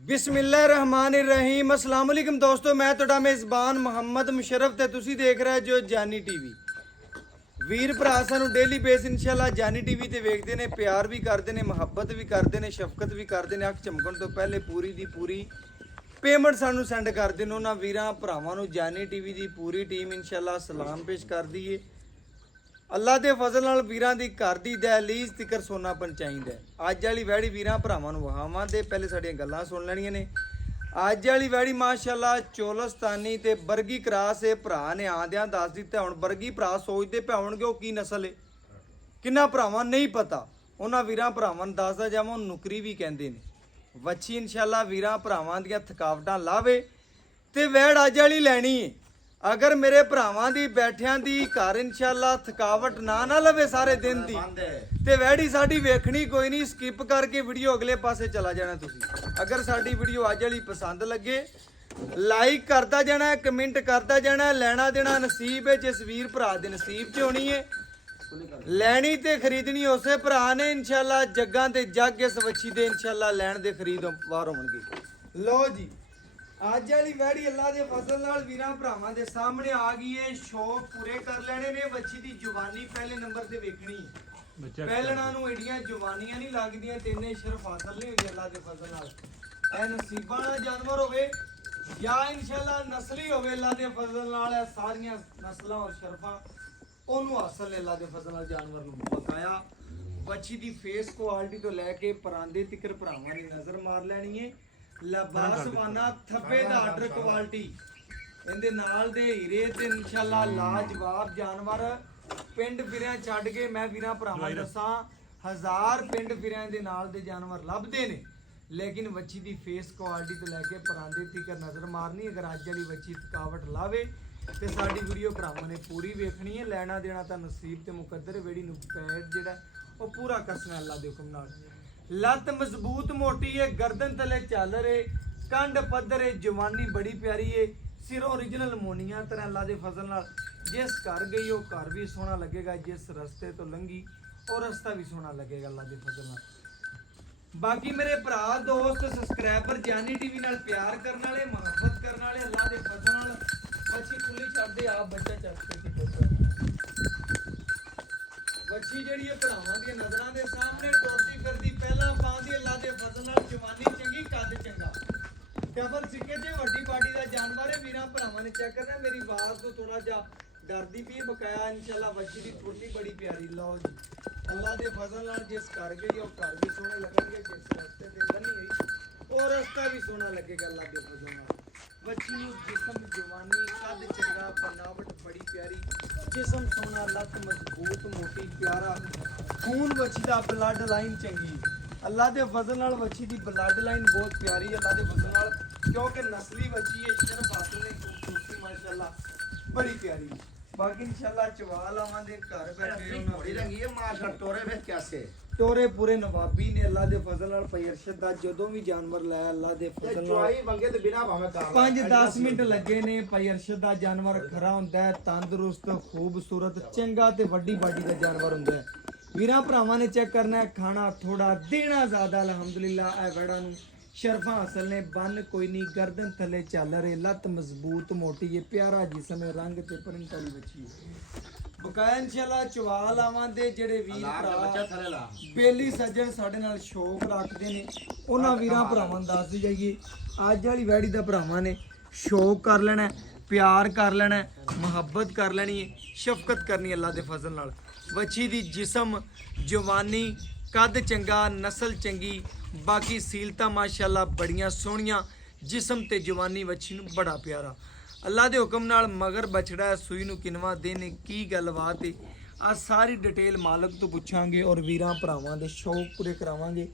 बिस्मिल्लाहिर्रहमानिर्रहीम अस्सलाम वालेकुम दोस्तों, मैं ਤੁਹਾਡਾ ਮੇਜ਼ਬਾਨ ਮੁਹੰਮਦ ਮੁਸ਼ਰਫ ਤੇ ਤੁਸੀਂ ਦੇਖ ਰਹੇ ਜੋ ਜਾਨੀ ਟੀਵੀ। ਵੀਰ ਭਰਾ ਸਾਨੂੰ ਡੇਲੀ ਬੇਸ ਇਨਸ਼ਾਅੱਲਾ ਜਾਨੀ ਟੀਵੀ ਤੇ ਵੇਖਦੇ ਨੇ, ਪਿਆਰ ਵੀ ਕਰਦੇ ਨੇ, ਮੁਹੱਬਤ ਵੀ ਕਰਦੇ ਨੇ, ਸ਼ਫਕਤ ਵੀ ਕਰਦੇ ਨੇ। ਅੱਖ ਚਮਕਣ ਤੋਂ ਪਹਿਲੇ ਪੂਰੀ ਦੀ ਪੂਰੀ ਪੇਮੈਂਟ ਸਾਨੂੰ ਸੈਂਡ ਕਰਦੇ ਨੇ। ਉਹਨਾਂ ਵੀਰਾਂ ਭਰਾਵਾਂ ਨੂੰ ਜਾਨੀ ਟੀਵੀ ਦੀ ਪੂਰੀ ਟੀਮ ਇਨਸ਼ਾਅੱਲਾ ਸਲਾਮ ਪੇਸ਼ ਕਰਦੀ ਏ। ਅੱਲਾ ਦੇ ਫਜ਼ਲ ਨਾਲ ਵੀਰਾਂ ਦੀ ਘਰ ਦੀ ਦਹਲੀਜ਼ ਤਿਕਰ ਸੋਨਾ ਪਹੁੰਚਾਈਦਾ। ਅੱਜ ਵਾਲੀ ਵੈੜੀ ਵੀਰਾਂ ਭਰਾਵਾਂ ਨੂੰ ਵਹਾਵਾਂ ਦੇ ਪਹਿਲੇ ਸਾਡੀਆਂ ਗੱਲਾਂ ਸੁਣ ਲੈਣੀਆਂ ਨੇ। ਅੱਜ ਵਾਲੀ ਵੈੜੀ ਮਾਸ਼ਾਅੱਲਾ ਚੋਲਸਤਾਨੀ ਤੇ ਬਰਗੀ ਕਰਾਸ ਇਹ ਭਰਾ ਨੇ ਆਂਦਿਆਂ ਦੱਸ ਦਿੱਤਾ। ਹੁਣ ਬਰਗੀ ਭਰਾ ਸੋਚਦੇ ਪਏ ਹੋਣਗੇ ਉਹ ਕੀ ਨਸਲ ਏ, ਕਿੰਨਾ ਭਰਾਵਾਂ ਨਹੀਂ ਪਤਾ। ਉਹਨਾਂ ਵੀਰਾਂ ਭਰਾਵਾਂ ਨੂੰ ਦੱਸਦਾ ਜਾਵਾਂ, ਨੁਕਰੀ ਵੀ ਕਹਿੰਦੇ ਨੇ। ਵੱਛੀ ਇਨਸ਼ਾਅੱਲਾ ਵੀਰਾਂ ਭਰਾਵਾਂ ਦੀਆਂ ਥਕਾਵਟਾਂ ਲਾਵੇ ਤੇ ਵੈੜ ਅੱਜ ਵਾਲੀ ਲੈਣੀ ਏ। ਅਗਰ ਮੇਰੇ ਭਰਾਵਾਂ ਦੀ ਬੈਠਿਆਂ ਦੀ ਘਰ ਇਨਸ਼ਾਅੱਲਾ ਥਕਾਵਟ ਨਾ ਲਵੇ ਸਾਰੇ ਦਿਨ ਦੀ, ਤੇ ਵੈੜੀ ਸਾਡੀ ਵੇਖਣੀ ਕੋਈ ਨਹੀਂ, ਸਕਿਪ ਕਰਕੇ ਵੀਡੀਓ ਅਗਲੇ ਪਾਸੇ ਚਲਾ ਜਾਣਾ ਤੁਸੀਂ। ਅਗਰ ਸਾਡੀ ਵੀਡੀਓ ਅੱਜ ਵਾਲੀ ਪਸੰਦ ਲੱਗੇ ਲਾਈਕ ਕਰਦਾ ਜਾਣਾ, ਕਮੈਂਟ ਕਰਦਾ ਜਾਣਾ। ਲੈਣਾ ਦੇਣਾ ਨਸੀਬ ਹੈ, ਜਿਸ ਵੀਰ ਭਰਾ ਦੇ ਨਸੀਬ 'ਚ ਹੋਣੀ ਹੈ। ਲੈਣੀ ਤੇ ਖਰੀਦਣੀ ਉਸੇ ਭਰਾ ਨੇ ਇਨਸ਼ਾਅੱਲਾ। ਜੱਗਾਂ ਤੇ ਜੱਗ ਇਸ ਵੱਛੀ ਦੇ ਇਨਸ਼ਾਅੱਲਾ ਲੈਣ ਦੇ ਖਰੀਦ ਵਾਰ ਹੋਣਗੇ। ਲੋ ਜੀ, ਅੱਜ ਵਾਲੀ ਵੈੜੀ ਅੱਲਾ ਦੇ ਫਜ਼ਲ ਨਾਲ ਵੀਰਾਂ ਭਰਾਵਾਂ ਦੇ ਸਾਹਮਣੇ ਆ ਗਈ ਏ। ਸ਼ੌਕ ਪੂਰੇ ਕਰ ਲੈਣੇ ਨੇ। ਵੱਛੀ ਦੀ ਜਵਾਨੀ ਪਹਿਲੇ ਨੰਬਰ ਤੇ ਵੇਖਣੀ ਹੈ। ਪਹਿਲਣਾ ਨੂੰ ਏਡੀਆਂ ਜਵਾਨੀਆਂ ਨਹੀਂ ਲੱਗਦੀਆਂ ਤੇ ਇੰਨੇ ਸ਼ਰਫ ਹਾਸਲ ਨਹੀਂ ਹੋਈ ਅੱਲਾ ਦੇ ਫਜ਼ਲ ਨਾਲ। ਇਹ ਨਸੀਬਾਂ ਵਾਲਾ ਜਾਨਵਰ ਹੋਵੇ ਜਾਂ ਇਨਸ਼ਾਅੱਲਾ ਨਸਲੀ ਹੋਵੇ, ਅੱਲਾ ਦੇ ਫਜ਼ਲ ਨਾਲ ਇਹ ਸਾਰੀਆਂ ਨਸਲਾਂ ਔਰ ਸ਼ਰਫਾਂ ਉਹਨੂੰ ਹਾਸਲ ਨੇ ਅੱਲਾ ਦੇ ਫਜ਼ਲ ਨਾਲ ਜਾਨਵਰ ਨੂੰ। ਬਕਾਇਆ ਵੱਛੀ ਦੀ ਫੇਸ ਕੁਆਲਿਟੀ ਤੋਂ ਲੈ ਕੇ ਪਰਾਂਦੇ ਤਿਕਰ ਭਰਾਵਾਂ ਨੇ ਨਜ਼ਰ ਮਾਰ ਲੈਣੀ ਏ। ਲਬਾਸਵਾਨਾ ਥੱਬੇ ਦਾ ਆਰਡਰ ਕੁਆਲਿਟੀ, ਇਹਦੇ ਨਾਲ ਦੇ ਹੀਰੇ ਤੇ ਇਨਸ਼ਾਅੱਲਾ ਲਾਜਵਾਬ ਜਾਨਵਰ। ਪਿੰਡ ਫਿਰਿਆਂ ਛੱਡ ਕੇ ਮੈਂ ਵੀਰਾਂ ਭਰਾਵਾਂ ਦੱਸਾਂ, 1000 ਪਿੰਡ ਫਿਰਿਆਂ ਦੇ ਨਾਲ ਦੇ ਜਾਨਵਰ ਲੱਭਦੇ ਨੇ, ਲੇਕਿਨ ਵੱਛੀ ਦੀ ਫੇਸ ਕੁਆਲਿਟੀ ਤੋਂ ਲੈ ਕੇ ਪਰਾਂਦੇ ਤੀਕਰ ਨਜ਼ਰ ਮਾਰਨੀ। ਅਗਰ ਅੱਜ ਵਾਲੀ ਵੱਛੀ ਥਕਾਵਟ ਲਾਵੇ ਤੇ ਸਾਡੀ ਵੀਡੀਓ ਭਰਾਵਾਂ ਨੇ ਪੂਰੀ ਵੇਖਣੀ ਹੈ। ਲੈਣਾ ਦੇਣਾ ਤਾਂ ਨਸੀਬ ਤੇ ਮੁਕੱਦਰ। ਵੇੜੀ ਨੂੰ ਪੈਰ ਜਿਹੜਾ ਉਹ ਪੂਰਾ ਕਸਣਾ ਅੱਲਾ ਦੇ ਹੁਕਮ ਨਾਲ। ਲੱਤ ਮਜ਼ਬੂਤ ਮੋਟੀ ਏ, ਗਰਦਨ ਤਲੇ ਝਾਲਰ ਏ, ਕੰਡ ਪੱਧਰ ਏ, ਜਵਾਨੀ ਬੜੀ ਪਿਆਰੀ ਏ। ਸਿਰੋਂ ਓਰੀਜਨਲ ਮੋਨੀਆਂ ਤਰ੍ਹਾਂ ਅੱਲਾ ਦੇ ਫਜ਼ਲ ਨਾਲ ਜਿਸ ਘਰ ਗਈ ਉਹ ਘਰ ਵੀ ਸੋਹਣਾ ਲੱਗੇਗਾ, ਜਿਸ ਰਸਤੇ ਤੋਂ ਲੰਘੀ ਉਹ ਰਸਤਾ ਵੀ ਸੋਹਣਾ ਲੱਗੇਗਾ ਅੱਲਾ ਦੇ ਫਜ਼ਲ ਨਾਲ। ਬਾਕੀ ਮੇਰੇ ਭਰਾ ਦੋਸਤ ਸਬਸਕ੍ਰਾਈਬਰ ਜਾਨੀ ਟੀਵੀ ਨਾਲ ਪਿਆਰ ਕਰਨ ਵਾਲੇ, ਮੁਹੱਬਤ ਕਰਨ ਵਾਲੇ, ਅੱਲਾ ਦੇ ਫਜ਼ਲ ਨਾਲ ਵੱਛੀ ਖੁੱਲੀ ਛੱਡਦੇ ਆਪ ਬੱਚਾ ਚੱਕ ਕੇ ਵੱਛੀ ਜਿਹੜੀ ਹੈ ਭਰਾਵਾਂ ਦੀਆਂ ਨਜ਼ਰਾਂ ਦੇ ਸਾਹਮਣੇ ਟੁਰਦੀ ਫਿਰਦੀ ਪਹਿਲਾਂ ਪਾਉਂਦੀ ਅੱਲਾ ਦੇ ਫਜ਼ਲ ਨਾਲ। ਜਵਾਨੀ ਚੰਗੀ, ਕੱਦ ਚੰਗਾ, ਕਬਰ ਸਿੱਕੇ ਤੇ ਵੱਡੀ ਬਾਡੀ ਦਾ ਜਾਨਵਰ ਹੈ। ਵੀਰਾਂ ਭਰਾਵਾਂ ਨੇ ਚੈੱਕ ਕਰਨਾ। ਮੇਰੀ ਆਵਾਜ਼ ਤੋਂ ਥੋੜਾ ਜਿਹਾ ਡਰਦੀ ਪਈ। ਬਕਾਇਆ ਇਨਸ਼ਾਅੱਲਾ ਵੱਛੀ ਦੀ ਟੁਰਦੀ ਬੜੀ ਪਿਆਰੀ। ਲਓ ਜੀ, ਅੱਲਾ ਦੇ ਫਜ਼ਲ ਨਾਲ ਜਿਸ ਕਰ ਗਈ ਉਹ ਘਰ ਵੀ ਸੋਹਣੇ ਲੱਗਣਗੇ, ਜਿਸ ਰਸਤੇ ਤੇ ਬਣੀ ਗਈ ਉਹ ਰਸਤਾ ਵੀ ਸੋਹਣਾ ਲੱਗੇਗਾ ਅੱਲਾ ਦੇ ਫਜ਼ਲ ਨਾਲ। ਵੱਛੀ ਨੂੰ ਜਿਸਮ ਜਵਾਨੀ, ਕੱਦ ਚੰਗਾ, ਬਨਾਵਟ ਬੜੀ ਪਿਆਰੀ, ਜਿਸਮ ਸੋਹਣਾ, ਲੱਤ ਮਜ਼ਬੂਤ ਮੋਟੀ, ਪਿਆਰਾ ਖੂਨ ਵੱਛੀ ਦਾ, ਬਲੱਡ ਲਾਈਨ ਚੰਗੀ। ਅੱਲਾ ਦੇ ਫਜ਼ਲ ਨਾਲ ਵੱਛੀ ਦੀ ਬਲੱਡ ਲਾਈਨ ਬਹੁਤ ਪਿਆਰੀ ਅੱਲਾ ਦੇ ਫਜ਼ਲ ਨਾਲ, ਕਿਉਂਕਿ ਨਸਲੀ ਵੱਛੀ ਹੈ। ਸ਼ਰਫ ਹਾਸਲ ਨੇ, ਖੂਬਸੂਰਤੀ ਮਾਸ਼ਾਅੱਲਾ ਬੜੀ ਪਿਆਰੀ। ਬਾਕੀ ਇਨਸ਼ਾਅੱਲਾ ਚਵਾ ਲਾਵਾਂ ਦੇ ਘਰ ਬੈਠੇ ਬੜੀ ਰੰਗੀ ਹੈ ਮਾਸ਼ਾ ਟੋਰੇ ਵਿੱਚ ਕਿਆਸੇ ਟੋਰੇ ਪੂਰੇ ਨਵਾਬੀ ਨੇ ਅੱਲਾ ਦੇ ਫਜ਼ਲ ਨਾਲ। ਭਾਈ ਅਰਸ਼ਦ ਦਾ ਜਦੋਂ ਵੀ ਜਾਨਵਰ ਲਾਇਆ ਅੱਲਾ ਦੇ ਫਜ਼ਲ ਨਾਲ ਚੁਆਈ ਮੰਗੇ ਤੇ ਬਿਨਾ ਭਾਵੇਂ ਕਰ 5-10 ਮਿੰਟ ਲੱਗੇ ਨੇ। ਭਾਈ ਅਰਸ਼ਦ ਦਾ ਜਾਨਵਰ ਖਰਾ ਹੁੰਦਾ ਹੈ, ਤੰਦਰੁਸਤ, ਖੂਬਸੂਰਤ, ਚੰਗਾ ਤੇ ਵੱਡੀ ਬਾਡੀ ਦਾ ਜਾਨਵਰ ਹੁੰਦਾ ਹੈ। ਵੀਰਾਂ ਭਰਾਵਾਂ ਨੇ ਚੈੱਕ ਕਰਨਾ ਹੈ, ਖਾਣਾ ਥੋੜਾ ਦੇਣਾ ਜ਼ਿਆਦਾ। ਅਲਹਮਦੁਲਿਲਾ ਇਹ ਵੜਾ ਨੂੰ ਸ਼ਰਫਾਂ ਹਾਸਲ ਨੇ। ਬੰਨ ਕੋਈ ਨਹੀਂ, ਗਰਦਨ ਥੱਲੇ ਝਾਲਰ ਏ, ਲੱਤ ਮਜ਼ਬੂਤ ਮੋਟੀ ਏ, ਪਿਆਰਾ ਜਿਸਮ ਹੈ, ਰੰਗ ਤੇ ਪ੍ਰਿੰਟ ਵਾਲੀ ਵੱਛੀ ਹੈ। ਬਕਾਇਆ ਇਨਸ਼ਾਅੱਲਾ ਚਵਾ ਲਾਵਾਂ ਦੇ ਜਿਹੜੇ ਵੀਰ ਭਰਾ ਬੇਲੀ ਸੱਜਣ ਸਾਡੇ ਨਾਲ ਸ਼ੌਕ ਰੱਖਦੇ ਨੇ, ਉਹਨਾਂ ਵੀਰਾਂ ਭਰਾਵਾਂ ਨੂੰ ਦੱਸਦੇ ਜਾਈਏ ਅੱਜ ਵਾਲੀ ਵੈੜੀ ਦਾ ਭਰਾਵਾਂ ਨੇ ਸ਼ੌਕ ਕਰ ਲੈਣਾ, ਪਿਆਰ ਕਰ ਲੈਣਾ, ਮੁਹੱਬਤ ਕਰ ਲੈਣੀ ਹੈ, ਸ਼ਫਕਤ ਕਰਨੀ ਅੱਲਾ ਦੇ ਫਜ਼ਲ ਨਾਲ। ਵੱਛੀ ਦੀ ਜਿਸਮ ਜਵਾਨੀ, ਕੱਦ ਚੰਗਾ, ਨਸਲ ਚੰਗੀ, ਬਾਕੀ ਸੀਲਤਾਂ ਮਾਸ਼ਾਅੱਲਾ ਬੜੀਆਂ ਸੋਹਣੀਆਂ। ਜਿਸਮ ਤੇ ਜਵਾਨੀ ਵੱਛੀ ਨੂੰ ਬੜਾ ਪਿਆਰਾ ਅੱਲਾ ਦੇ ਹੁਕਮ ਨਾਲ। ਮਗਰ ਬਛੜਾ ਸੂਈ ਨੂੰ ਕਿਨਵਾ ਦੇਣੇ, ਕੀ ਗੱਲਬਾਤ ਹੈ, ਆ ਸਾਰੀ ਡਿਟੇਲ ਮਾਲਕ ਤੋਂ ਪੁੱਛਾਂਗੇ ਔਰ ਵੀਰਾਂ ਭਰਾਵਾਂ ਦੇ ਸ਼ੌਕ ਪੂਰੇ ਕਰਾਵਾਂਗੇ।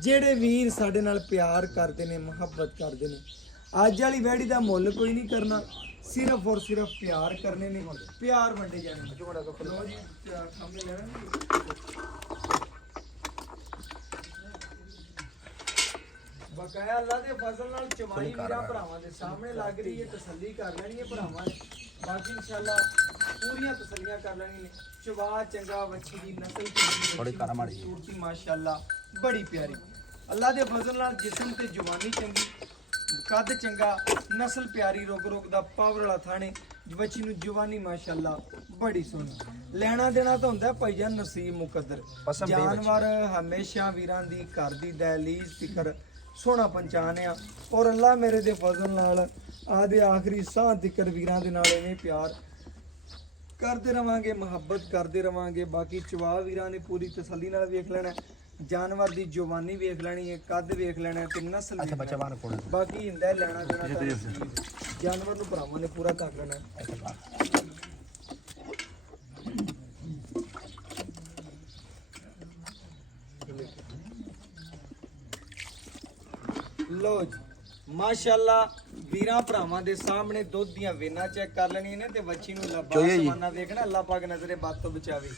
ਜਿਹੜੇ ਵੀਰ ਸਾਡੇ ਨਾਲ ਪਿਆਰ ਕਰਦੇ ਨੇ, ਮੁਹੱਬਤ ਕਰਦੇ ਨੇ, ਅੱਜ ਵਾਲੀ ਵੈੜੀ ਦਾ ਮੁੱਲ ਕੋਈ ਨਹੀਂ ਕਰਨਾ, ਸਿਰਫ ਔਰ ਸਿਰਫ ਪਿਆਰ ਕਰਨੇ ਨੇ, ਪਿਆਰ ਵੰਡੇ ਜਾਣੇ। ਲੋ ਜੀ, ਸਾਹਮਣੇ ਲੈਣਾ ਬਕਾਇਆ ਅੱਲਾ ਦੇ ਫਜ਼ਲ ਨਾਲ ਚਵਾਈ ਵੀਰਾਂ ਭਰਾਵਾਂ ਦੇ ਸਾਹਮਣੇ ਲੱਗ ਰਹੀ ਹੈ। ਤਸੱਲੀ ਕਰ ਲੈਣੀ ਹੈ ਭਰਾਵਾਂ ਨੇ, ਬਾਕੀ ਇਨਸ਼ਾਅੱਲਾ ਪੂਰੀਆਂ ਤਸੱਲੀਆਂ ਕਰ ਲੈਣੀ ਨੇ। ਚਵਾ ਚੰਗਾ, ਵੱਛੀ ਦੀ ਨਸਲ ਚੰਗੀ, ਖੂਬਸੂਰਤੀ ਮਾਸ਼ਾਅੱਲਾ ਬੜੀ ਪਿਆਰੀ। ਅੱਲਾ ਦੇ ਫਜ਼ਲ ਨਾਲ ਜਿਸਮ ਤੇ ਜਵਾਨੀ ਚੰਗੀ, ਕੱਦ ਚੰਗਾ, ਨਸਲ ਪਿਆਰੀ, ਰੁਕ ਰੁਕ ਦਾ ਪਾਵਰ ਵਾਲਾ ਥਾਣੇ, ਬੱਚੀ ਨੂੰ ਜਵਾਨੀ ਮਾਸ਼ਾਅੱਲਾ ਬੜੀ ਸੋਹਣੀ। ਲੈਣਾ ਦੇਣਾ ਤਾਂ ਹੁੰਦਾ ਭਾਈਜਾਨ ਨਸੀਬ ਮੁਕੱਦਰ। ਜਾਨਵਰ ਹਮੇਸ਼ਾ ਵੀਰਾਂ ਦੀ ਘਰ ਦੀ ਦਹਲੀਜ਼ ਤਿਕਰ ਸੋਹਣਾ ਪਹੁੰਚਾਣਿਆ, ਔਰ ਅੱਲਾ ਮੇਰੇ ਦੇ ਫਜ਼ਲ ਨਾਲ ਆਦੇ ਆਖਰੀ ਸਾਹ ਤਿਕਰ ਵੀਰਾਂ ਦੇ ਨਾਲ ਐਵੇਂ ਪਿਆਰ ਕਰਦੇ ਰਵਾਂਗੇ, ਮੁਹੱਬਤ ਕਰਦੇ ਰਵਾਂਗੇ। ਬਾਕੀ ਚਵਾ ਵੀਰਾਂ ਨੇ ਪੂਰੀ ਤਸੱਲੀ ਨਾਲ ਵੇਖ ਲੈਣਾ, ਜਾਨਵਰ ਦੀ ਜਵਾਨੀ ਵੇਖ ਲੈਣੀ ਹੈ, ਕੱਦ ਵੇਖ ਲੈਣਾ ਤੇ ਨਸਲ ਵੇਖ ਲੈਣੀ। ਬਾਕੀ ਹੁੰਦਾ ਹੈ ਲੈਣਾ ਦੇਣਾ ਤਾਂ ਨਸੀਬ। ਜਾਨਵਰ ਨੂੰ ਭਰਾਵਾਂ ਨੇ ਪੂਰਾ ਕਰ ਲੈਣਾ ਹੈ। ਲੋ ਜੀ ਮਾਸ਼ਾਅੱਲਾ ਵੀਰਾਂ ਭਰਾਵਾਂ ਦੇ ਸਾਹਮਣੇ ਦੁੱਧ ਦੀਆਂ ਵੇਨਾਂ ਚੈੱਕ ਕਰ ਲੈਣੀਆਂ ਨੇ ਤੇ ਵੱਛੀ ਨੂੰ ਲੱਭਾ ਸਮਾਨਾ ਵੇਖਣਾ, ਅੱਲਾਹ ਪਾਕ ਨਜ਼ਰੇ ਬੱਦ ਤੋਂ ਬਚਾਵੇ।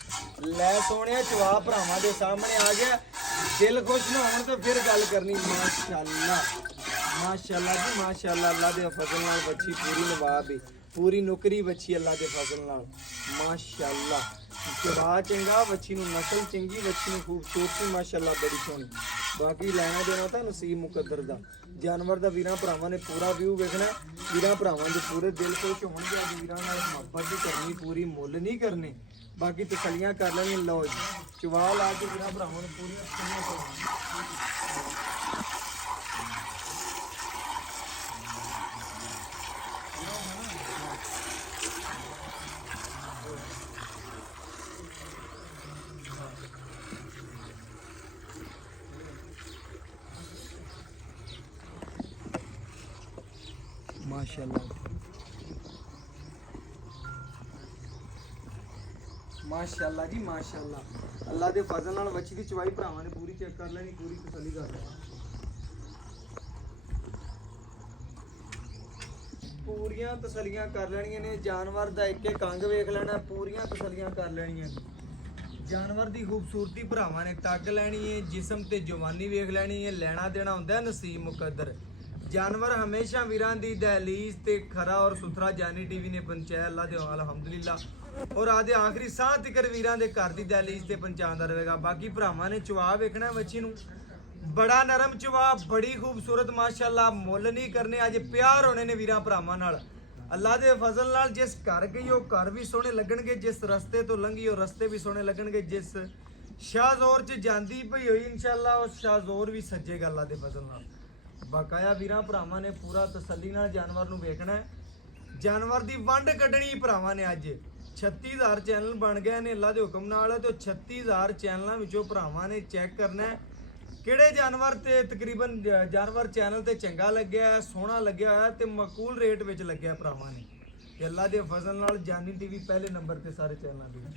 ਲੈ ਸੋਹਣਿਆ ਚਵਾ ਭਰਾਵਾਂ ਦੇ ਸਾਹਮਣੇ ਆ ਗਿਆ, ਦਿਲ ਖੁਸ਼ ਨਾ ਹੋਣ ਤੇ ਫਿਰ ਗੱਲ ਕਰਨੀ। ਮਾਸ਼ਾਅੱਲਾ ਮਾਸ਼ਾਅੱਲਾ ਜੀ ਮਾਸ਼ਾਅੱਲਾ, ਅੱਲਾਹ ਦੇ ਫਜ਼ਲ ਨਾਲ ਵੱਛੀ ਪੂਰੀ ਨਵਾਬ ਹੈ, ਪੂਰੀ ਨੁਕਰੀ ਵੱਛੀ ਅੱਲਾਹ ਦੇ ਫਜ਼ਲ ਨਾਲ ਮਾਸ਼ਾਅੱਲਾ। ਚਵਾ ਚੰਗਾ, ਵੱਛੀ ਨੂੰ ਨਸਲ ਚੰਗੀ, ਵੱਛੀ ਨੂੰ ਖੂਬਸੂਰਤੀ ਮਾਸ਼ਾਅੱਲਾ ਬੜੀ ਸੋਹਣੀ। ਬਾਕੀ ਲੈਣਾ ਦੇਣਾ ਤਾਂ ਨਸੀਬ ਮੁਕੱਦਰ ਦਾ। ਜਾਨਵਰ ਦਾ ਵੀਰਾਂ ਭਰਾਵਾਂ ਨੇ ਪੂਰਾ ਵਿਊ ਵੇਖਣਾ, ਵੀਰਾਂ ਭਰਾਵਾਂ ਦੇ ਪੂਰੇ ਦਿਲ ਖੁਸ਼ ਹੋਣਗੇ। ਅੱਜ ਵੀਰਾਂ ਨਾਲ ਮੁਹੱਬਤ ਵੀ ਕਰਨੀ, ਪੂਰੀ ਮੁੱਲ ਨਹੀਂ ਕਰਨੇ। ਬਾਕੀ ਤਸੱਲੀਆਂ ਕਰ ਲੈਣੀਆਂ। ਲਓ ਜੀ ਚਵਾ ਲਾ ਕੇ ਵੀਰਾਂ ਭਰਾਵਾਂ ਨੂੰ ਪੂਰੀਆਂ ਤਸੱਲੀਆਂ ਕਰਨੀਆਂ। माशाल्लाह माशाल्लाह जी माशाल्लाह, अल्लाह दे फजल नाल वच्छी दी चवाई भरावां ने पूरी चेक कर लेनी, पूरी तसल्ली कर लेनी। पूरियां तसल्लियां कर लेनियां ने। जानवर दा एक एक अंग वेख लेना, पूरियां तसल्लियां कर लेनियां। जानवर दी खूबसूरती भरावां ने तक लेनी है, जिस्म ते जवानी वेख लेनी है। लेना देना हुंदा है नसीब मुकद्दर। जानवर हमेशा वीरां दी दहलीज ते खरा और सुथरा जानी टीवी ने पहुंचाया, अल्लाह दे अल्हम्दुलिल्लाह। और आदे आखिरी साह तिकर वीरां दे घर दी दहलीज ते पहुंचांदा रहेगा। बाकी भरावां ने चवा वेखना वच्छी नूं, बड़ा नरम चवा, बड़ी खूबसूरत माशाअल्लाह। मुੱਲ नहीं करने, अज प्यार होने ने वीरां भरावां नाल अल्लाह दे फजल नाल। जिस घर गई वो घर भी सोहणे लगणगे, जिस रस्ते तो लंघी वो रस्ते भी सोहणे लगणगे, जिस शाहजोर च जांदी पई होई इंशाअल्लाह उस शाहजोर भी सजेगा अल्लाह दे फजल नाल। बकाया वीरां भरावां ने पूरा तसल्ली नाल जानवर नूं वेखना है। जानवर दी वंड कढणी भरावां ने अज 36000 चैनल बन गए ने अल्लाह दे हुक्म नाल। ते 36000 चैनलों विचों भरावां ने चैक करना है किहड़े जानवर ते तकरीबन जानवर चैनल ते चंगा लग्या है, सोहना लग्या है ते मकूल रेट विच लग्या भरावां ने। ते अल्लाह दे फजल नाल जानी टीवी पहले नंबर ते सारे चैनलों दे विच।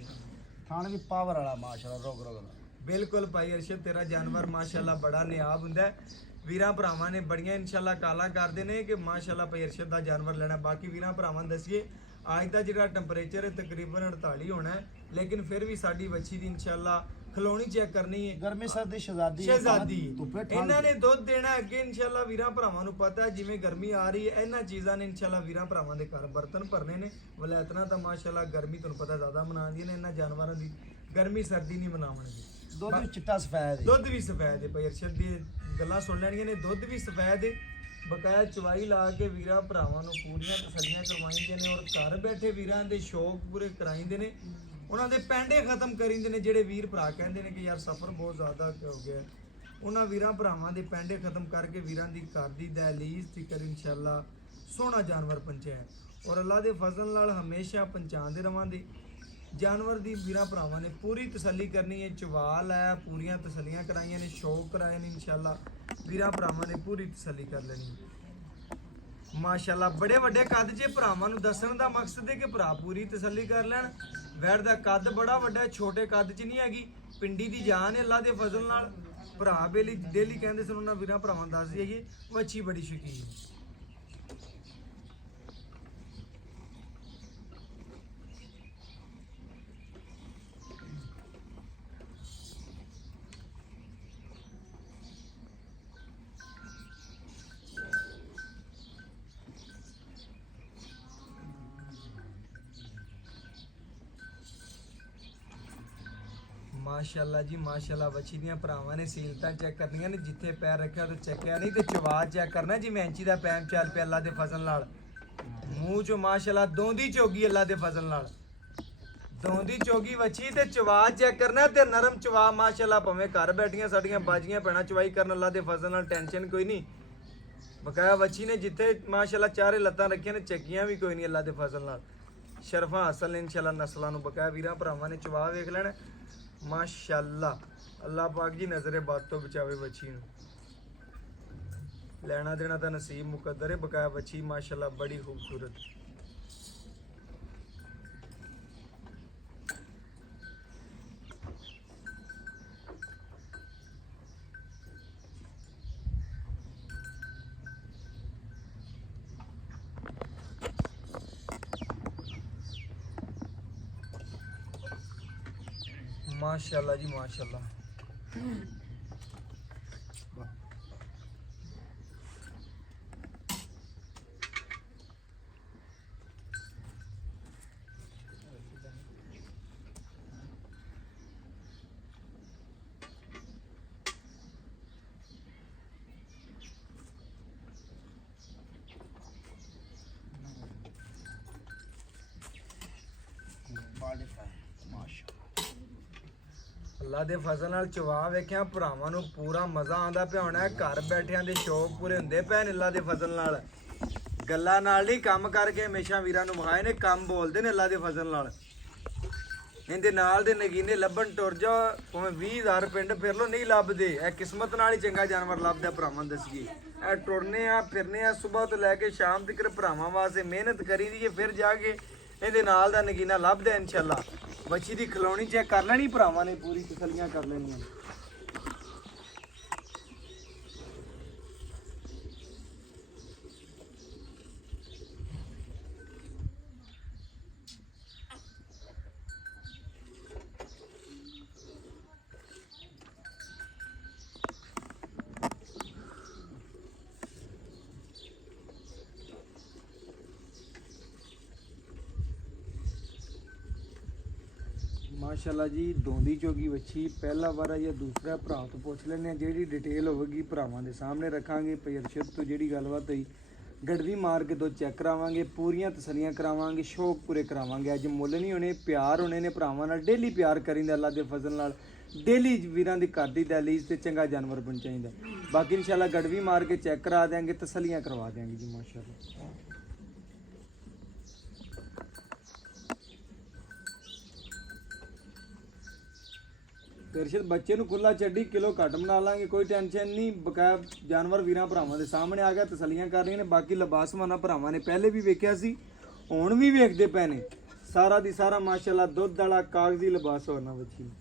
थान भी पावर वाला माशाल्लाह, रोग रोग बिल्कुल भाई अरशद, तेरा जानवर माशाअल्लाह बड़ा नियाब हुंदा है। वीरां भरावां ने बड़ियां इंशाअल्लाह कालां करदे ने कि माशाअल्लाह भाई अरशद दा जानवर लेना। बाकी वीरां भरावां नूं दस्सिए अज दा जिहड़ा टैंपरेचर है तकरीबन 48 होना है, लेकिन फिर भी साडी वच्छी दी इंशाअल्लाह खलोनी चेक करनी है। गर्मी सर्दी शहजादी शहजादी इन्हां ने दुध देना अगे इंशाअल्लाह। वीरां भरावां नूं पता है जिवें गर्मी आ रही है, इन्हां चीज़ां ने इंशाअल्लाह वीरां भरावां दे घर बर्तन भरने ने। वलैतना तो माशाअल्लाह गर्मी तुहानूं पता ज़्यादा मनांदियां ने, इन्हां जानवरां दी गर्मी सर्दी नहीं मनावणगी। दुध भी चिट्टा सफेद है, दुध भी सफेद है भाई अरशद दी गल्लां सुन लैणियां ने। दुध भी सफेद है, बकाया चवाई ला के वीरां भरावां नूं पूरीआं तसल्लियां करवाइंदे ने और घर बैठे वीरां दे शौक पूरे कराइंदे ने। उन्हां दे पैंडे खत्म करिंदे ने। जिहड़े वीर भरा कहंदे ने कि यार सफ़र बहुत ज़्यादा हो गया, उन्हां वीरां भरावां दे पैंडे खत्म करके वीरां दी घर दी दहलीज तिकर इंशाअल्लाह सोहना जानवर पहुंचाया। और अल्लाह दे फजल नाल हमेशा पहुंचाते रवांगे। जानवर दी वीरां भरावां ने पूरी तसल्ली करनी है। चवाल है, पूरियां तसल्लियां कराइयां ने, शौक कराए ने इंशाअल्लाह। वीरां भरावां ने पूरी तसल्ली कर लेनी है माशाअल्लाह। बड़े वड्डे कद च भरावां नूं दस्सण दा मकसद है कि भरा पूरी तसल्ली कर लैण। वैर दा कद बड़ा वड्डा है, छोटे कद च नहीं हैगी, पिंडी दी जान है अल्लाह दे फजल नाल। भरा बेली डेली कहंदे सन, उन्हां वीरां भरावां दस दईए वच्छी बड़ी शकीन है। ਮਾਸ਼ਾਅੱਲਾ ਜੀ ਮਾਸ਼ਾਅੱਲਾ ਬੱਚੀ ਦੀਆਂ ਭਰਾਵਾਂ ਨੇ ਸੀਲਤਾਂ ਚੈੱਕ ਕਰਨੀਆਂ ਨੇ, ਜਿੱਥੇ ਪੈਰ ਰੱਖਿਆ ਤੇ ਚੱਕਿਆ ਨਹੀਂ, ਤੇ ਚਵਾ ਚੈੱਕ ਕਰਨਾ ਜਿਵੇਂ ਇੰਚੀ ਦਾ ਪੈਮ ਚੱਲ ਪਿਆ ਅੱਲਾ ਦੇ ਫਜ਼ਲ ਨਾਲ। ਮੂੰਹ ਚੋਂ ਮਾਸ਼ਾਅੱਲਾ ਦੋਂਦੀ ਚੋਗੀ ਅੱਲਾ ਦੇ ਫਜ਼ਲ ਨਾਲ, ਦੋਂਦੀ ਚੋਗੀ ਬੱਚੀ ਤੇ ਚਵਾ ਚੈੱਕ ਕਰਨਾ ਤੇ ਨਰਮ ਚਵਾ ਮਾਸ਼ਾਅੱਲਾ। ਭਾਵੇਂ ਘਰ ਬੈਠੀਆਂ ਸਾਡੀਆਂ ਬਾਜੀਆਂ ਪੈਣਾ ਚਵਾਈ ਕਰਨ ਅੱਲਾ ਦੇ ਫਜ਼ਲ ਨਾਲ, ਟੈਨਸ਼ਨ ਕੋਈ ਨਹੀਂ। ਬਕਾਇਆ ਬੱਚੀ ਨੇ ਜਿੱਥੇ ਮਾਸ਼ਾਅੱਲਾ ਚਾਰੇ ਲੱਤਾਂ ਰੱਖੀਆਂ ਨੇ ਚੱਕੀਆਂ ਵੀ ਕੋਈ ਨਹੀਂ ਅੱਲਾ ਦੇ ਫਜ਼ਲ ਨਾਲ। ਸ਼ਰਫਾਂ ਹਾਸਲ ਨੇ ਇਨਸ਼ਾਅੱਲਾ ਨਸਲਾਂ ਨੂੰ। ਬਕਾਇਆ ਵੀਰਾਂ ਭਰਾਵਾਂ ਨੇ ਚਵਾ ਵੇਖ ਲੈਣਾ ਮਾਸ਼ਾਅੱਲਾ। ਅੱਲਾਹ ਪਾਕ ਜੀ ਨਜ਼ਰੇ ਬਾਤ ਤੋਂ ਬਚਾਵੇ ਬੱਚੀ ਨੂੰ। ਲੈਣਾ ਦੇਣਾ ਤਾਂ ਨਸੀਬ ਮੁਕੱਦਰ ਹੈ। ਬਕਾਇਆ ਬੱਚੀ ਮਾਸ਼ਾਅੱਲਾ ਬੜੀ ਖੂਬਸੂਰਤ। माशाल्लाह जी माशाल्लाह। ਅੱਲਾ ਦੇ ਫਜ਼ਲ ਨਾਲ ਚਵਾ ਵੇਖਿਆ ਭਰਾਵਾਂ ਨੂੰ ਪੂਰਾ ਮਜ਼ਾ ਆਉਂਦਾ ਪਿਆ ਹੋਣਾ ਹੈ। ਘਰ ਬੈਠਿਆਂ ਦੇ ਸ਼ੌਕ ਪੂਰੇ ਹੁੰਦੇ ਪਏ ਨੇ ਅੱਲਾ ਦੇ ਫਜ਼ਲ ਨਾਲ। ਗੱਲਾਂ ਨਾਲ ਨਹੀਂ ਕੰਮ ਕਰਕੇ ਹਮੇਸ਼ਾ ਵੀਰਾਂ ਨੂੰ ਵਿਖਾਏ ਨੇ, ਕੰਮ ਬੋਲਦੇ ਨੇ ਅੱਲਾ ਦੇ ਫਜ਼ਲ ਨਾਲ। ਇਹਦੇ ਨਾਲ ਦੇ ਨਗੀਨੇ ਲੱਭਣ ਟੁਰ ਜਾ ਭਾਵੇਂ 20,000 ਪਿੰਡ ਫਿਰ ਲੋ ਨਹੀਂ ਲੱਭਦੇ। ਇਹ ਕਿਸਮਤ ਨਾਲ ਹੀ ਚੰਗਾ ਜਾਨਵਰ ਲੱਭਦਾ ਭਰਾਵਾਂ ਦੱਸੀਏ। ਇਹ ਟੁਰਨੇ ਆ ਫਿਰਨੇ ਆ ਸਵੇਰ ਤੋਂ ਲੈ ਕੇ ਸ਼ਾਮ ਤੱਕ ਭਰਾਵਾਂ ਵਾਸਤੇ ਮਿਹਨਤ ਕਰੀ ਦੀ ਫਿਰ ਜਾ ਕੇ ਇਹਦੇ ਨਾਲ ਦਾ ਨਗੀਨਾ ਲੱਭਦਾ ਇਨਸ਼ਾਅੱਲਾ। ਬੱਚੀ ਦੀ ਖਲੋਣੀ ਚੈੱਕ ਕਰ ਲੈਣੀ ਭਰਾਵਾਂ ਨੇ, ਪੂਰੀ ਤਸੱਲੀਆਂ ਕਰ ਲੈਣੀਆਂ। ਮਾਸ਼ਾਅੱਲਾ ਜੀ ਦੋਂਦੀ ਚੋਗੀ ਵੱਛੀ ਪਹਿਲਾ ਵਾਰ ਜਾਂ ਦੂਸਰਾ ਭਰਾ ਤੋਂ ਪੁੱਛ ਲੈਂਦੇ ਆ। ਜਿਹੜੀ ਡਿਟੇਲ ਹੋਵੇਗੀ ਭਰਾਵਾਂ ਦੇ ਸਾਹਮਣੇ ਰੱਖਾਂਗੇ। ਪਰਸ਼ਦ ਤੋਂ ਜਿਹੜੀ ਗੱਲਬਾਤ ਹੋਈ ਗੜਵੀ ਮਾਰ ਕੇ ਦੋ ਚੈੱਕ ਕਰਾਵਾਂਗੇ, ਪੂਰੀਆਂ ਤਸੱਲੀਆਂ ਕਰਾਵਾਂਗੇ, ਸ਼ੌਕ ਪੂਰੇ ਕਰਾਵਾਂਗੇ। ਅੱਜ ਮੁੱਲ ਨਹੀਂ ਹੋਣੇ, ਪਿਆਰ ਹੋਣੇ ਨੇ ਭਰਾਵਾਂ ਨਾਲ। ਡੇਲੀ ਪਿਆਰ ਕਰੀਂਦਾ ਅੱਲਾ ਦੇ ਫਜ਼ਲ ਨਾਲ। ਡੇਲੀ ਵੀਰਾਂ ਦੀ ਘਰ ਦੀ ਦਹਲੀਜ਼ ਤੇ ਚੰਗਾ ਜਾਨਵਰ ਬਣ ਚਾਹੀਦਾ। ਬਾਕੀ ਇਨਸ਼ਾਅੱਲਾ ਗੜਵੀ ਮਾਰ ਕੇ ਚੈੱਕ ਕਰਾ ਦੇਾਂਗੇ, ਤਸੱਲੀਆਂ ਕਰਵਾ ਦੇਾਂਗੇ ਜੀ ਮਾਸ਼ਾਅੱਲਾ। ਦਰਸ਼ਕ ਬੱਚੇ ਨੂੰ ਖੁੱਲਾ ਛੱਡੀ ਕਿਲੋ ਘੱਟ ਬਣਾ ਲਾਂਗੇ, ਕੋਈ ਟੈਨਸ਼ਨ ਨਹੀਂ। ਬਕਾਇਆ ਜਾਨਵਰ ਵੀਰਾਂ ਭਰਾਵਾਂ ਦੇ ਸਾਹਮਣੇ ਆ ਗਿਆ, ਤਸੱਲੀਆਂ ਕਰ ਰਹੀਆਂ ਨੇ। ਬਾਕੀ ਲਿਬਾਸਮਾਨਾ ਭਰਾਵਾਂ ਨੇ ਪਹਿਲੇ ਵੀ ਵੇਖਿਆ ਸੀ, ਹੁਣ ਵੀ ਵੇਖਦੇ ਪਏ ਨੇ। ਸਾਰਾ ਦੀ ਸਾਰਾ ਮਾਸ਼ਾਅੱਲਾ ਦੁੱਧ ਵਾਲਾ ਕਾਗਜ਼ੀ ਲਿਬਾਸ ਹੋਣਾ ਬੱਚੀ ਨੂੰ।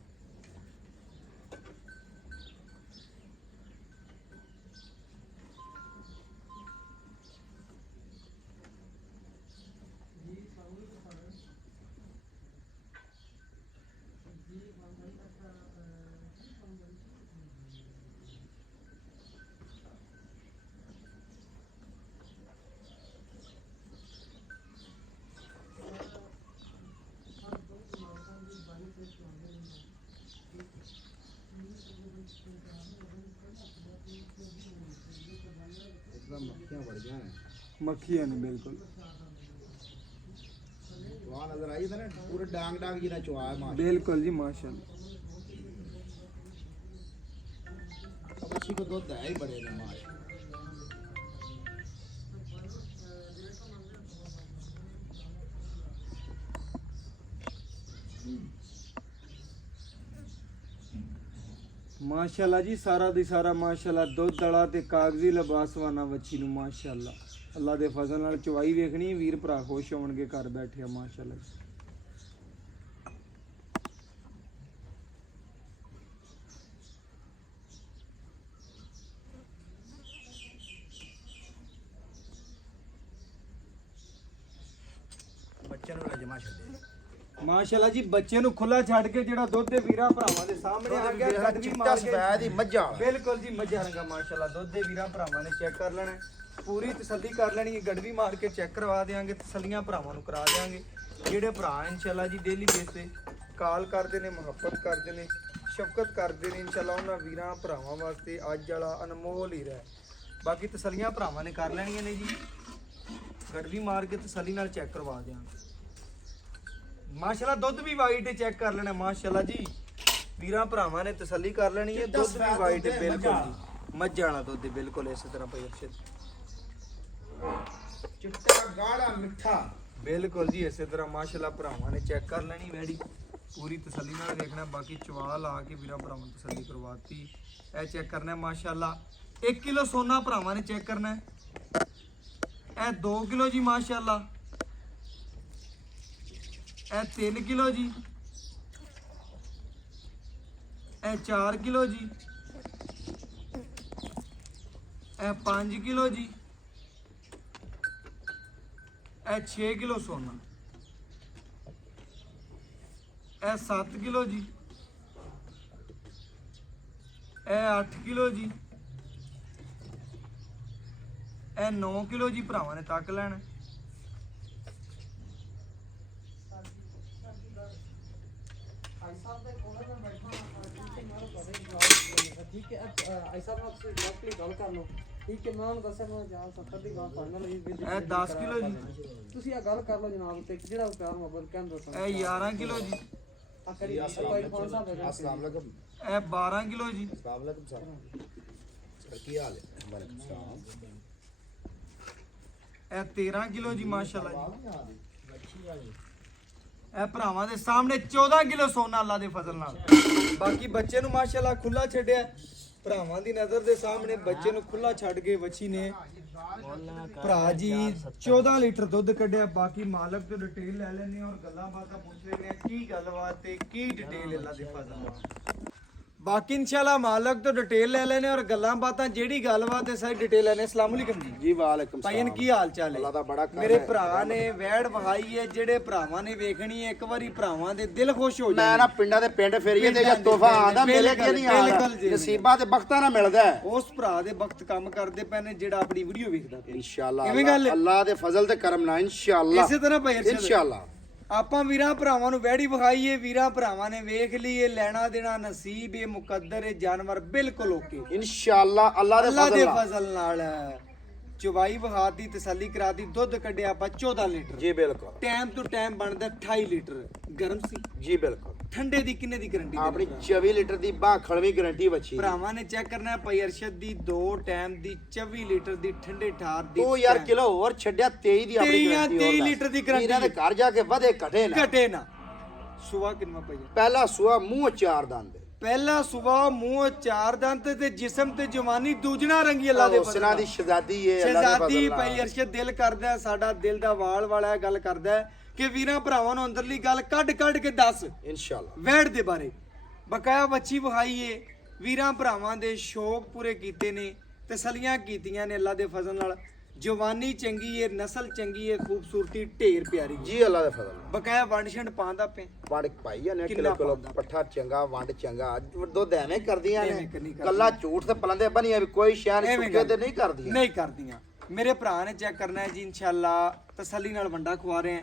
मक्खियां ने बिल्कुल वहाँ नजर आई था ना पूरे डांग डांग जी ना चुआ है बिल्कुल जी माशाअल्लाह। अब अच्छी को दूध है ही बड़े ने माश। माशाअल्लाह जी सारा दी सारा माशाअल्लाह दुध वाला ते कागजी लिबासवाना बच्ची नूं माशाअल्लाह। अल्लाह दे फजल नाल चवाई वेखनी वीर भरा खुश होणगे घर बैठे माशाअल्लाह। बच्चे नूं लजमा छड्डे माशाअल्लाह जी बच्चे नूं खुला छड्ड के जेड़ा दुध दे वीरा भरावां दे सामने आ गया गड्ड भी मार के सफेद ही मज्जा बिल्कुल जी मज्जा रंगा माशाअल्लाह। दुध दे वीरा भरावां ने चेक कर लेना, पूरी तसल्ली कर लेनी है। गड्ड भी मार के चेक करवा देंगे, तसल्लियां भरावां नूं करा देंगे। जेड़े भरा इंशाअल्लाह जी डेली बेस पे कॉल करते ने, मुहब्बत करते ने, ਸ਼ਫਕਤ ਕਰਦੇ ਨੇ ਇਨਸ਼ਾਅੱਲਾ ਉਹਨਾਂ ਵੀਰਾਂ ਭਰਾਵਾਂ ਵਾਸਤੇ ਅੱਜ ਵਾਲਾ ਅਨਮੋਲ ਹੀ ਰਹਿ। ਬਾਕੀ ਤਸੱਲੀਆਂ ਭਰਾਵਾਂ ਨੇ ਕਰ ਲੈਣੀਆਂ ਨੇ ਜੀ, ਗੜਵੀ ਮਾਰ ਕੇ ਤਸੱਲੀ ਨਾਲ ਚੈੱਕ ਕਰਵਾ ਦਿਆਂਗੇ। ਮਾਸ਼ਾਅੱਲਾ ਦੁੱਧ ਵੀ ਵਾਈਟ ਚੈੱਕ ਕਰ ਲੈਣਾ ਮਾਸ਼ਾਅੱਲਾ ਜੀ, ਵੀਰਾਂ ਭਰਾਵਾਂ ਨੇ ਤਸੱਲੀ ਕਰ ਲੈਣੀ ਹੈ। ਦੁੱਧ ਵੀ ਵਾਈਟ ਬਿਲਕੁਲ ਜੀ, ਮੱਝਾਂ ਵਾਲਾ ਦੁੱਧ ਬਿਲਕੁਲ ਇਸੇ ਤਰ੍ਹਾਂ ਭਾਈ ਅਰਸ਼ਦ, ਚਿੱਟਾ ਗਾੜਾ ਮਿੱਠਾ ਬਿਲਕੁਲ ਜੀ ਇਸੇ ਤਰ੍ਹਾਂ ਮਾਸ਼ਾਅੱਲਾ ਭਰਾਵਾਂ ਨੇ ਚੈੱਕ ਕਰ ਲੈਣੀ ਵੈੜੀ, ਪੂਰੀ ਤਸੱਲੀ ਨਾਲ ਵੇਖਣਾ। ਬਾਕੀ ਚਵਾ ਲਾ ਕੇ ਵੀਰਾਂ ਭਰਾਵਾਂ ਨੂੰ ਤਸੱਲੀ ਕਰਵਾਤੀ। ਇਹ ਚੈੱਕ ਕਰਨਾ ਹੈ ਮਾਸ਼ਾਅੱਲਾ 1 ਕਿਲੋ ਸੋਨਾ ਭਰਾਵਾਂ ਨੇ ਚੈੱਕ ਕਰਨਾ ਹੈ। ਇਹ 2 ਕਿਲੋ ਜੀ ਮਾਸ਼ਾਅੱਲਾ, ਇਹ 3 ਕਿਲੋ ਜੀ, ਇਹ 4 ਕਿਲੋ ਜੀ, ਇਹ 5 ਕਿਲੋ ਜੀ, ਇਹ 6 ਕਿਲੋ ਸੋਨਾ, ਇਹ 7 ਕਿਲੋ ਜੀ, ਇਹ 8 ਕਿਲੋ ਜੀ, ਇਹ 9 ਕਿਲੋ ਜੀ ਭਰਾਵਾਂ ਨੇ ਤੱਕ ਲੈਣਾ। ਠੀਕ ਹੈ ਐਸਾ ਨਾ ਤੁਸੀਂ ਡਾਇਰੈਕਟਲੀ ਗੱਲ ਕਰ ਲਓ। ਠੀਕ ਹੈ ਮੈਂ ਉਹਨੂੰ ਦੱਸਿਆ ਮੈਂ ਜਾਂ 70 ਦੀ ਗੱਲ ਫਾਈਨਲ ਹੋਈ ਵੀ ਇਹ 10 ਕਿਲੋ ਜੀ, ਤੁਸੀਂ ਆ ਗੱਲ ਕਰ ਲਓ ਜਨਾਬ ਤੇ ਜਿਹੜਾ ਪਿਆਰ ਮੁਹੱਬਤ ਕਹਿੰਦੇ ਦੱਸੋ। ਇਹ 11 ਕਿਲੋ ਜੀ, ਆ ਕਰੀ ਭਾਈ ਕੌਣ ਸਾਹਿਬ ਹੈ अस्सलाम वालेकुम ਇਹ 12 ਕਿਲੋ ਜੀ, अस्सलाम वालेकुम सर की हाल है वालेकुम सलाम ਇਹ 13 ਕਿਲੋ ਜੀ ਮਾਸ਼ਾਅੱਲਾ ਜੀ। ਇਹ ਭਰਾਵਾਂ ਦੇ ਸਾਹਮਣੇ 14 ਕਿਲੋ ਸੋਨਾ ਅੱਲਾ ਦੇ ਫਜ਼ਲ ਨਾਲ। ਬਾਕੀ ਬੱਚੇ ਨੂੰ ਮਾਸ਼ਾਅੱਲਾ ਖੁੱਲਾ ਛੱਡਿਆ ਭਰਾਵਾਂ ਦੀ ਨਜ਼ਰ ਦੇ ਸਾਹਮਣੇ, ਬੱਚੇ ਨੂੰ ਖੁੱਲਾ ਛੱਡ ਕੇ ਵੱਛੀ ਨੇ ਭਰਾ ਜੀ 14 ਲੀਟਰ ਦੁੱਧ ਕੱਢਿਆ। ਬਾਕੀ ਮਾਲਕ ਤੋਂ ਡਿਟੇਲ ਲੈ ਲੈਣੇ ਔਰ ਗੱਲਾਂ ਬਾਤਾਂ ਪੁੱਛ ਲੈਣੇ ਕੀ ਗੱਲਬਾਤ ਤੇ ਕੀ ਡਿਟੇਲ ਅੱਲਾ ਦੇ ਫਜ਼ਲ ਨਾਲ। ਬਾਕੀ ਇਨਸ਼ਾਅੱਲਾ ਮਾਲਕ ਤੋਂ ਡਿਟੇਲ ਲੈ ਲੈਣੇ ਔਰ ਗੱਲਾਂ ਬਾਤਾਂ ਜਿਹੜੀ ਗੱਲਬਾਤ ਹੈ ਸਾਰੀ ਡਿਟੇਲ ਲੈਣੇ। ਅਸਲਾਮ ਵਾਲੇਕਮ ਜੀ। जी वालेकुम ਭਾਈਨ ਕੀ ਹਾਲ ਚਾਲ ਹੈ? ਅੱਲਾ ਦਾ ਬੜਾ ਕਰਮ ਮੇਰੇ ਹੈ। ਭਰਾ ਨੇ ਵੈੜ ਵਹਾਈ ਹੈ, ਜਿਹੜੇ ਭਰਾਵਾਂ ਨੇ ਵੇਖਣੀ ਹੈ ਇੱਕ ਵਾਰੀ ਭਰਾਵਾਂ ਦੇ ਦਿਲ ਖੁਸ਼ ਹੋ ਮੈਂ ਜਾਣ। ਨਾ ਪਿੰਡਾਂ ਦੇ ਪਿੰਡ ਫੇਰੀਏ ਤੇ ਪਿੰਡਾਂ ਜਾਂ ਦੇ ਤੋਹਫਾ ਪਿੰਡ, ਆਂਦਾ ਮਿਲੇ ਕਿ ਨਹੀਂ ਆਂਦਾ ਬਿਲਕੁਲ ਜੀ। ਨਸੀਬਾਂ ਤੇ ਬਖਤਾਂ ਨਾਲ ਮਿਲਦਾ ਹੈ। ਉਸ ਭਰਾ ਦੇ ਵਕਤ ਕੰਮ ਕਰਦੇ ਪਏ ਨੇ ਜਿਹੜਾ ਆਪਣੀ ਵੀਡੀਓ ਵੇਖਦਾ ਪਿਆ। इंशाल्लाह ਕਿਵੇਂ ਗੱਲ ਹੈ? अल्लाह दे फजल ते करम ना इंशाल्लाह ਇਸੇ ਤਰ੍ਹਾਂ ਭਾਈ ਅਰਸ਼ਦ इंशाल्लाह ਆਪਾਂ ਵੀਰਾਂ ਭਰਾਵਾਂ ਨੂੰ ਵੈੜੀ ਵਿਖਾਈਏ, ਵੀਰਾਂ ਭਰਾਵਾਂ ਨੇ ਵੇਖ ਲਈਏ, ਲੈਣਾ ਦੇਣਾ ਨਸੀਬ ਇਹ ਮੁਕੱਦਰ ਇਹ ਜਾਨਵਰ ਬਿਲਕੁਲ ਓਕੇ इंशाल्लाह अल्लाह दे ਅੱਲਾ ਦੇ फजल नाल। ਫਜ਼ਲ ਨਾਲ। ਚੁਵਾਈ ਵਿਖਾਤੀ, ਤਸੱਲੀ ਕਰਾਤੀ, ਦੁੱਧ ਕੱਢਿਆ ਆਪਾਂ 14 ਲੀਟਰ, जी बिल्कुल ਟਾਈਮ ਤੋਂ ਟਾਈਮ ਬਣਦਾ 28 ਲੀਟਰ। ਗਰਮ ਸੀ जी बिल्कुल ਠੰਡੇ ਦੀ ਕਿੰਨੇ ਦੀ ਗਾਰੰਟੀ ਆਪਣੀ 24 ਲੀਟਰ ਦੀ ਬਾਖੜਵੀਂ ਗਾਰੰਟੀ ਬੱਚੀ ਭਰਾਵਾਂ ਨੇ ਚੈੱਕ ਕਰਨਾ ਹੈ ਭਾਈ ਅਰਸ਼ਦ ਦੀ 2 ਟਾਈਮ ਦੀ 24 ਲੀਟਰ ਦੀ ਠੰਡੇ ਠਾਰ ਦੀ ਤੂੰ ਯਾਰ ਕਿਲੋ ਹੋਰ ਛੱਡਿਆ 23 ਦੀ ਆਪਣੀ 23 ਗਾਰੰਟੀ 23 ਲੀਟਰ ਦੀ guarantee ਇਹਨਾਂ ਦੇ ਘਰ ਜਾ ਕੇ ਵਧੇ ਘਟੇ ਨਾ ਘਟੇ ਨਾ। ਸੁਆ ਕਿੰਨਾ ਭਾਈ? ਪਹਿਲਾ ਸੂਆ ਮੂੰਹ ਚਾਰ ਦੰਦ ਪਹਿਲਾ ਸੁਬਾ ਮੂੰਹ 4 ਦੰਦ ਤੇ ਜਿਸਮ ਤੇ ਜਵਾਨੀ ਦੂਜਣਾ ਰੰਗੀ ਅੱਲਾ ਦੇ ਹੁਸਨਾ ਦੀ ਸ਼ਹਜ਼ਾਦੀ ਏ ਅੱਲਾਹ ਦੇ ਸ਼ਹਿਜ਼ਾਦੀ ਫਜ਼ਲ ਨਾਲ। ਭਾਈ ਅਰਸ਼ਦ ਦਿਲ ਕਰਦਾ ਹੈ, ਸਾਡਾ ਦਿਲ ਦਾ ਵਾਲ ਵਾਲਾ ਇਹ ਗੱਲ ਕਰਦਾ ਹੈ ਕਿ ਵੀਰਾਂ ਭਰਾਵਾਂ ਨੂੰ ਅੰਦਰਲੀ ਗੱਲ ਕੱਢ ਕੱਢ ਕੇ ਦੱਸ इंशाल्लाह ਵੈੜ ਦੇ ਬਾਰੇ। ਬਕਾਇਆ ਬੱਚੀ ਵਿਖਾਈਏ, ਵੀਰਾਂ ਭਰਾਵਾਂ ਦੇ ਸ਼ੌਕ ਪੂਰੇ ਕੀਤੇ ਨੇ, ਤਸੱਲੀਆਂ ਕੀਤੀਆਂ ਨੇ ਅੱਲਾ ਦੇ ਫਜ਼ਲ ਨਾਲ। ਜਵਾਨੀ ਚੰਗੀ ਏ, ਨਸਲ ਚੰਗੀ ਏ, ਖੂਬਸੂਰਤੀ ਢੇਰ ਪਿਆਰੀ। जी अल्लाह दे फजल ਬਕਾਇਆ ਵੰਡ ਛੰਡ ਪਾਉਂਦਾ ਪਏ ਵੰਡ ਪਾਈ ਨੇ ਕਿੰਨਾ ਕਿਲੋ ਪਾਉਂਦਾ? ਪੱਠਾ ਚੰਗਾ ਵੰਡ ਚੰਗਾ ਦੁੱਧ ਐਵੇਂ ਕਰਦੀਆਂ ਐਵੇਂ ਨੇ ਕਰਨੀ ਕਰਦੀਆਂ। ਕੱਲਾ ਝੂਠ ਤੇ ਪਲੰਦੇ ਬਣੀਆਂ ਵੀ ਕੋਈ ਸ਼ੈਨ ਐਵੇਂ ਸੁੱਕੇ ਗੱਲ ਤੇ ਨਹੀਂ ਕਰਦੀਆਂ ਨਹੀਂ ਕਰਦੀਆਂ। ਮੇਰੇ ਭਰਾ ਨੇ ਚੈੱਕ ਕਰਨਾ ਹੈ ਜੀ ਇਨਸ਼ਾਅੱਲਾ, ਤਸੱਲੀ ਨਾਲ ਵੰਡਾ ਖਵਾ ਰਹੇ ਹਾਂ।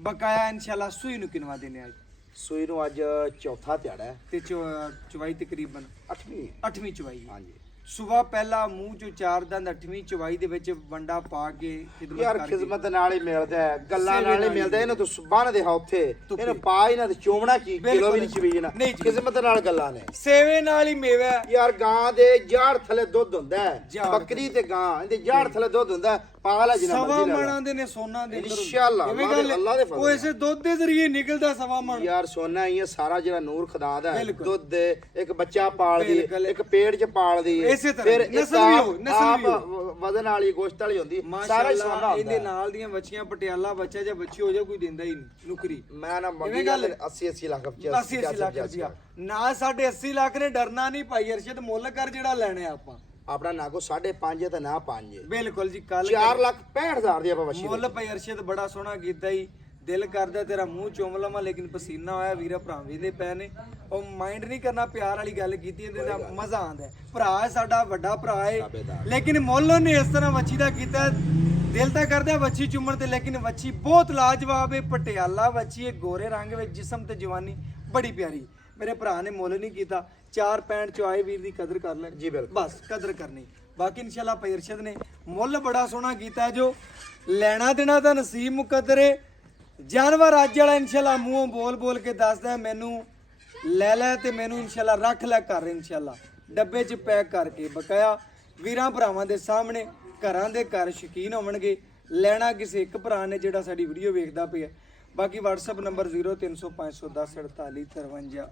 ਬਕਾਇਆ ਇਨਸ਼ਾਅੱਲਾ ਸੂਈ ਨੂੰ ਕਿਨਵਾ ਦੇਣੇ ਅੱਜ ਸੂਈ ਨੂੰ ਅੱਜ ਚੌਥਾ ਦਿਹਾੜਾ ਹੈ ਤੇ ਚੁਵਾਈ ਤਕਰੀਬਨ 8ਵੀਂ 8ਵੀਂ ਚੁਵਾਈ। ਹਾਂਜੀ ਸੁਬਾ ਪਹਿਲਾ ਮੂੰਹ ਚੋਂ 4 ਦੰਦ 8ਵੀਂ ਚੁਵਾਈ ਦੇ ਵਿੱਚ ਵੰਡਾ ਪਾ ਕੇ ਖਿਦਮਤ ਯਾਰ ਕਰਕੇ ਖਿਦਮਤ ਨਾਲ ਹੀ ਮਿਲਦਾ ਹੈ, ਗੱਲਾਂ ਸੇਵੇ ਨਾਲ ਹੀ ਨਾਲ ਹੀ ਮਿਲਦਾ। ਇਹਨੂੰ ਤੂੰ ਬੰਨ ਦੇ ਉੱਥੇ ਧੁੱਪੇ। ਇਹਨੂੰ ਪਾ ਹੀ ਨਾ ਤੇ ਚੋਮਣਾ ਕੀ ਕਿਲੋ ਵੀ ਨਹੀਂ ਚਵੀਣਾ ਨਹੀਂ ਚਵੀਣਾ। ਕਿਸਮਤ ਨਾਲ ਗੱਲਾਂ ਨੇ ਸੇਵੇ ਨਾਲ ਹੀ ਮੇਵਾ ਹੈ। ਯਾਰ ਗਾਂ ਦੇ ਜਾੜ ਥਲੇ ਦੁੱਧ ਹੁੰਦਾ ਹੈ, ਜਾੜ ਬੱਕਰੀ ਤੇ ਗਾਂ ਇਹਦੇ ਜਾੜ ਥਲੇ ਦੁੱਧ ਹੁੰਦਾ ਹੈ। ਪਾਗਲ ਹੈ ਜਿਨਾ ਸਵਾ ਮਰਜ਼ੀ ਲਾ ਮਣਾਂ ਲਾ। ਦੇ ਨੇ ਸੋਨਾ ਦੇ ਅੰਦਰ ਹੁੰਦਾ। ਇਨਸ਼ਾਅੱਲਾ, ਕਿਵੇਂ ਅੱਲਾ ਦੇ- ਗੱਲ ਹੈ? ਅੱਲਾ ਦੇ ਫਜ਼ਲ ਉਹ ਇਸੇ ਦੁੱਧ ਦੇ ਜ਼ਰੀਏ ਨਿਕਲਦਾ ਸਵਾ ਮਣ। ਯਾਰ ਸੋਨਾ ਹੀ ਹੈ ਸਾਰਾ ਜਿਹੜਾ ਨੂਰ ਖੁਦਾ ਦਾ ਹੈ। ਬਿਲਕੁਲ। ਦੁੱਧ ਦੇ ਇੱਕ ਬੱਚਾ ਪਾਲਦੀ ਬਿਲਕੁਲ। ਇੱਕ ਪੇੜ 'ਚ ਪਾਲਦੀ ਇਸੇ ਤਰ੍ਹਾਂ ਫਿਰ ਨਸਲ ਇੱਕ ਵੀ ਆਪ- ਹੋ, ਨਸਲ ਵੀ ਆਪ ਵਜ਼ਨ ਵਾਲੀ ਗੋਸ਼ਤ ਵਾਲੀ ਹੁੰਦੀ ਸਾਰਾ ਹੀ ਸੋਨਾ ਮਾਸ਼ਾਅੱਲਾ ਹੁੰਦਾ ਇਹਦੇ ਹੈ। ਨਾਲ ਦੀਆਂ ਬੱਚੀਆਂ ਪਟਿਆਲਾ ਬੱਚਾ ਜਾਂ ਬੱਚੀ ਹੋ ਜਾ ਕੋਈ ਦਿੰਦਾ ਹੀ ਨਹੀਂ ਨੁਕਰੀ। ਮੈਂ ਨਾ ਕਿਵੇਂ ਮੰਗੀ ਗੱਲ ਗੱਲ ਹੈ? 80 ਲੱਖ 80 ਲੱਖ ਰੁਪਇਆ ਨਾ ਸਾਡੇ 80 ਲੱਖ ਨੇ ਡਰਨਾ ਨਹੀਂ ਭਾਈ ਅਰਸ਼ਦ, ਮੁੱਲ ਕਰ ਜਿਹੜਾ ਲੈਣੇ ਆਪਾਂ। ਆਪਣਾ ਨਾ ਕੋ 5.5 ਤੇ ਨਾ 5 ਬਿਲਕੁਲ ਜੀ ਕੱਲ 4,65,000 ਦੀ ਆਪਾਂ ਵਸ਼ੀ ਮੁੱਲ ਭਾਈ ਅਰਸ਼ਦ ਬੜਾ ਸੋਹਣਾ ਕੀਤਾ ਹੀ। ਦਿਲ ਕਰਦਾ ਤੇਰਾ ਮੂੰਹ ਚੁੰਮ ਲਵਾਂ ਲੇਕਿਨ ਪਸੀਨਾ ਹੋਇਆ ਵੀਰਾ ਭਰਾ ਦੇ ਪੈ ਨੇ। ਉਹ ਮਾਈਂਡ ਨਹੀਂ ਕਰਨਾ, ਪਿਆਰ ਵਾਲੀ ਗੱਲ ਕੀਤੀ ਇਹਦੇ ਦਾ ਮਜ਼ਾ ਆਉਂਦਾ ਹੈ। ਭਰਾ ਹੈ ਸਾਡਾ, ਵੱਡਾ ਭਰਾ ਹੈ, ਲੇਕਿਨ ਮੁੱਲ ਉਹਨੇ ਇਸ ਤਰ੍ਹਾਂ ਵੱਛੀ ਦਾ ਕੀਤਾ। ਦਿਲ ਤਾਂ ਕਰਦਾ ਵੱਛੀ ਚੁੰਮਣ ਤੇ, ਲੇਕਿਨ ਵੱਛੀ ਬਹੁਤ ਲਾਜਵਾਬ ਹੈ। ਪਟਿਆਲਾ ਵੱਛੀ ਹੈ, ਗੋਰੇ ਰੰਗ ਵਿੱਚ, ਜਿਸਮ ਤੇ ਜਵਾਨੀ ਬੜੀ ਪਿਆਰੀ। ਮੇਰੇ ਭਰਾ ਨੇ ਮੁੱਲ ਨਹੀਂ ਕੀਤਾ 4.65 ਚ ਆਏ ਵੀਰ ਦੀ ਕਦਰ ਕਰ ਲੈ ਜੀ ਬਿਲਕੁਲ। ਬਸ ਕਦਰ ਕਰਨੀ ਬਾਕੀ ਇਨਸ਼ਾਅੱਲਾ ਭਾਈ ਅਰਸ਼ਦ ਨੇ ਮੁੱਲ ਬੜਾ ਸੋਹਣਾ ਕੀਤਾ ਜੋ ਲੈਣਾ ਦੇਣਾ ਤਾਂ ਨਸੀਬ ਮੁਕੱਦਰ ਹੈ ਜਾਨਵਰ ਅੱਜ ਵਾਲਾ ਇਨਸ਼ਾਅੱਲਾ ਮੂੰਹੋਂ ਬੋਲ ਬੋਲ ਕੇ ਦੱਸਦਾ ਮੈਨੂੰ ਲੈ ਲੈ ਤੇ ਮੈਨੂੰ ਇਨਸ਼ਾਅੱਲਾ ਰੱਖ ਲੈ ਕਰ ਇਨਸ਼ਾਅੱਲਾ ਡੱਬੇ 'ਚ ਪੈਕ ਕਰਕੇ ਬਕਾਇਆ ਵੀਰਾਂ ਭਰਾਵਾਂ ਦੇ ਸਾਹਮਣੇ ਘਰਾਂ ਦੇ ਘਰ ਸ਼ੌਕੀਨ ਹੋਣਗੇ ਲੈਣਾ ਕਿਸੇ ਇੱਕ ਭਰਾ ਨੇ ਜਿਹੜਾ ਸਾਡੀ ਵੀਡੀਓ ਵੇਖਦਾ ਪਿਆ ਬਾਕੀ WhatsApp ਨੰਬਰ 0300 510 4853